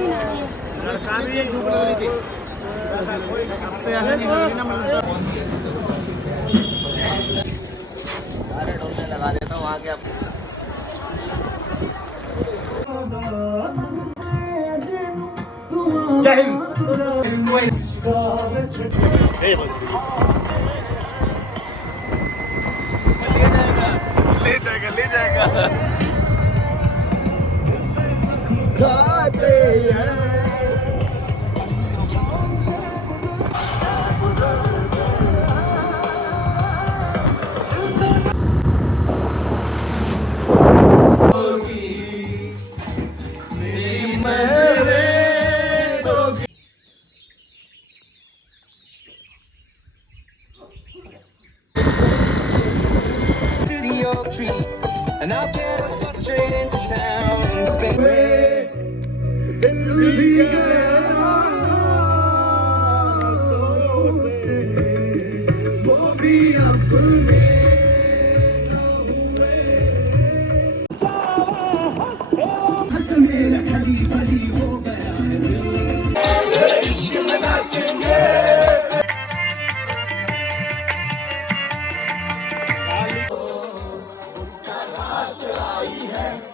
लड़का भी एक धूप लग रही थी। अब तो ऐसा नहीं होगी ना मतलब। अरे ढोलने लगा देता हूँ आगे आप। जय हिंद। ले जाएगा ले जाएगा। खाते हैं to the oak tree, and I'll get a bus straight into town and spend.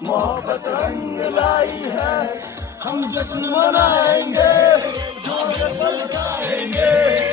मोहब्बत रंग लाई है, हम जश्न मनाएंगे, जोड़े पलटाएंगे।